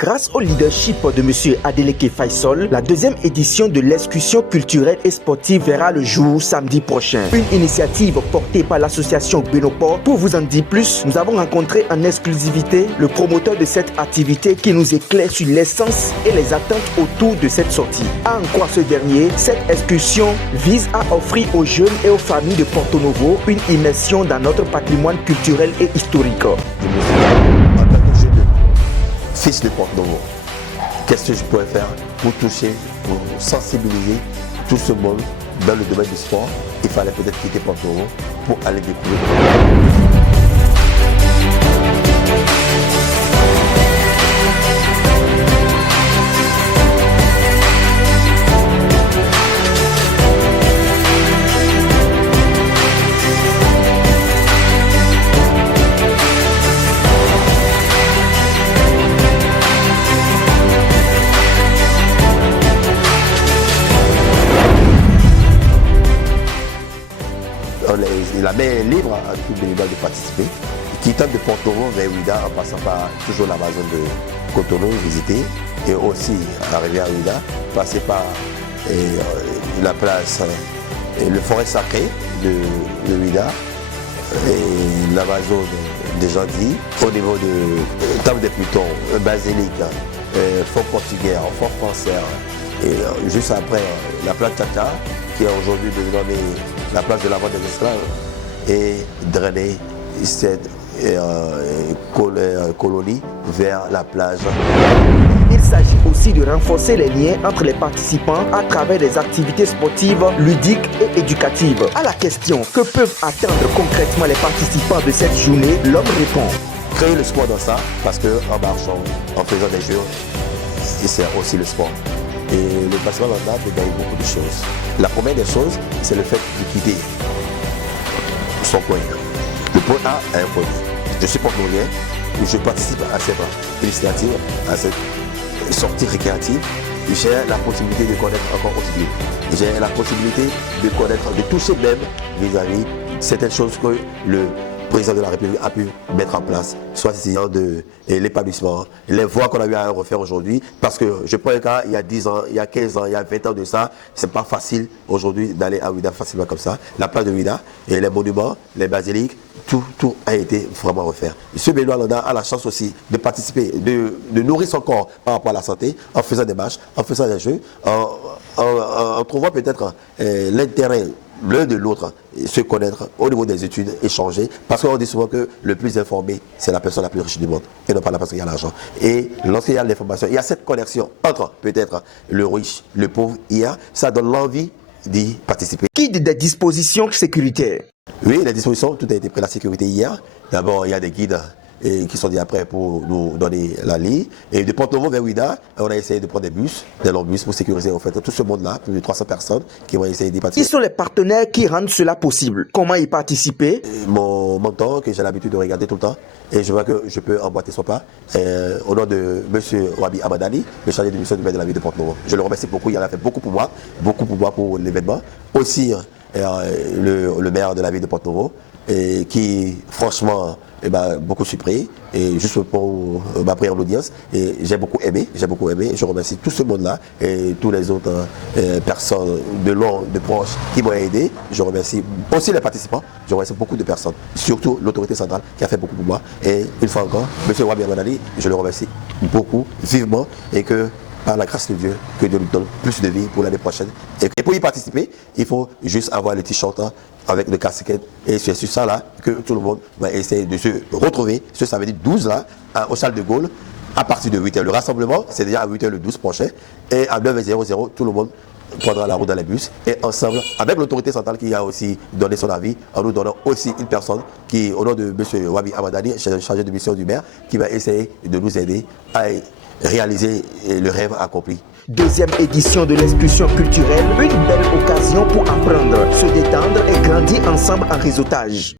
Grâce au leadership de M. Adeleke Faisal, la deuxième édition de l'excursion culturelle et sportive verra le jour samedi prochain. Une initiative portée par l'association Benoport. Pour vous en dire plus, nous avons rencontré en exclusivité le promoteur de cette activité qui nous éclaire sur l'essence et les attentes autour de cette sortie. À en croire ce dernier, cette excursion vise à offrir aux jeunes et aux familles de Porto Novo une immersion dans notre patrimoine culturel et historique. Fils de Porto Novo, qu'est-ce que je pourrais faire pour toucher, pour sensibiliser tout ce monde dans le domaine du sport? Il fallait peut-être quitter Porto Novo pour aller découvrir. La main est libre à tout bénévole de participer. Quittant de Porto Novo vers Ouidah en passant par toujours l'Amazon de Cotonou, visiter, et aussi arriver à Ouidah, passer par la place, le forêt sacré de Ouidah, et l'Amazon des Gentils, au niveau de Temple des Plutons, Basilique, Fort Portugais, Fort Français, et juste après la place Tata, qui est aujourd'hui dénommée la place de la vente des esclaves, et drainer cette colonie vers la plage. Il s'agit aussi de renforcer les liens entre les participants à travers des activités sportives, ludiques et éducatives. À la question que peuvent attendre concrètement les participants de cette journée, l'homme répond: créer le sport dans ça, parce qu'en marchant, en faisant des jeux, c'est aussi le sport. Et le passement en date gagne beaucoup de choses. La première des choses, c'est le fait de quitter son point. Le point A est un point B. Je suis porte-monnaie, je participe à cette initiative, à cette sortie récréative. J'ai la possibilité de connaître encore aussi mieux. J'ai la possibilité de connaître, de toucher même vis-à-vis certaines choses que le président de la République a pu mettre en place, soit de l'épanouissement, les voies qu'on a eu à refaire aujourd'hui, parce que je prends un cas, il y a 10 ans, il y a 15 ans, il y a 20 ans de ça, c'est pas facile aujourd'hui d'aller à Ouidah facilement comme ça. La place de Ouidah, et les monuments, les basiliques, tout a été vraiment refait. Ce Benoît Landa a la chance aussi de participer, de nourrir son corps par rapport à la santé, en faisant des marches, en faisant des jeux, en trouvant peut-être l'intérêt l'un de l'autre, se connaître au niveau des études, échanger, parce qu'on dit souvent que le plus informé, c'est la personne la plus riche du monde, et non pas la personne qui a l'argent. Et lorsqu'il y a l'information, il y a cette connexion entre peut-être le riche, le pauvre, ça donne l'envie d'y participer. Qui dit des dispositions sécuritaires? Oui, les dispositions, tout a été pris, la sécurité hier. D'abord, il y a des guides qui sont déjà prêts pour nous donner la ligne. Et de Porto Novo vers Ouidah, on a essayé de prendre des longs bus pour sécuriser en fait tout ce monde-là, plus de 300 personnes qui vont essayer d'y participer. Qui sont les partenaires qui rendent cela possible? Comment y participer? Mon mentor, que j'ai l'habitude de regarder tout le temps, et je vois que je peux emboîter son pas, au nom de M. Wabi Amadani, le chargé de mission du maire de la ville de Porto Novo. Je le remercie beaucoup, il en a fait beaucoup pour moi pour l'événement. Aussi, le maire de la ville de Porto Novo, qui franchement beaucoup surpris, et juste pour ma première audience, et j'ai beaucoup aimé, je remercie tout ce monde-là et tous les autres personnes de loin, de proches qui m'ont aidé. Je remercie aussi les participants, je remercie beaucoup de personnes, surtout l'autorité centrale qui a fait beaucoup pour moi, et une fois encore, M. Wabi Amadani, je le remercie beaucoup, vivement, et que par la grâce de Dieu, que Dieu nous donne plus de vie pour l'année prochaine. Et pour y participer, il faut juste avoir le t-shirt avec le casquette. Et c'est sur ça là que tout le monde va essayer de se retrouver, ce samedi 12 là, au Charles de Gaulle, à partir de 8h. Le rassemblement, c'est déjà à 8h le 12 prochain. Et à 9h00, tout le monde prendra la route dans les bus. Et ensemble, avec l'autorité centrale qui a aussi donné son avis, en nous donnant aussi une personne qui, au nom de M. Wabi Amadani, chargé de mission du maire, qui va essayer de nous aider à réaliser le rêve accompli. Deuxième édition de l'excursion culturelle, une belle occasion pour apprendre, se détendre et grandir ensemble en réseautage.